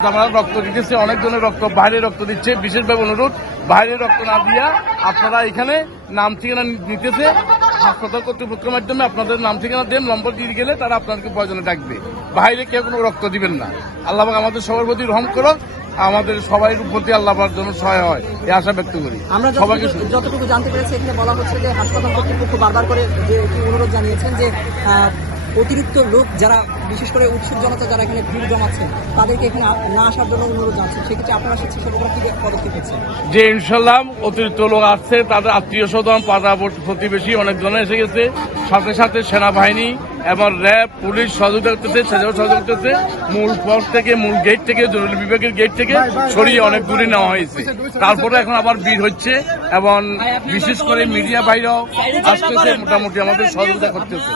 আমরা রক্ত দিতেছি, অনেক জনের রক্ত বাইরে রক্ত দিচ্ছে। বিশেষভাবে অনুরোধ, বাইরে রক্ত না দিয়া আপনারা এখানে নাম ঠিকানা নিতেছে হাসপাতাল কর্তৃপক্ষের মাধ্যমে আপনাদের নাম ঠিকানা দেন, নম্বর দিয়ে গেলে তারা আপনাদেরকে প্রয়োজনে ডাকবে। বাইরে কেউ কোনো রক্ত দিবেন না। আল্লাহ পাক আমাদের সবার প্রতি রহম করো, আমাদের সবাই প্রতি আল্লাহ পাক যেন সহায় হয় এই আশা ব্যক্ত করি। আমরা সবাইকে যতটুকু জানতে পেরেছি এখানে বলা হচ্ছে যে হাসপাতাল কর্তৃপক্ষ বারবার করে যে একটি অনুরোধ জানিয়েছেন যে অতিরিক্ত লোক যারা বিশেষ করে উৎসুক জনতা যারা এখানে ভিড় জমাচ্ছেন তাদেরকে এখানে না আসার জন্য অনুরোধ জানাচ্ছেন। সেক্ষেত্রে আপনারা স্বেচ্ছাসেবকরা কি পদক্ষেপ নিচ্ছেন? যে ইনশাল্লাহ অতিরিক্ত লোক আসছে, তাদের আত্মীয় স্বজন পাড়া প্রতিবেশী অনেকজনে এসে গেছে, সাথে সাথে সেনাবাহিনী এবং র্যাব পুলিশ সহযোগিতা করতেছে, সহযোগিতা করতেছে। মূল পথ থেকে, মূল গেট থেকে, জরুরি বিভাগের গেট থেকে সরিয়ে অনেক দূরে নেওয়া হয়েছে। তারপরে এখন আবার ভিড় হচ্ছে এবং বিশেষ করে মিডিয়া বাইরেও আসতেছে, মোটামুটি আমাদের সহযোগিতা করতেছে।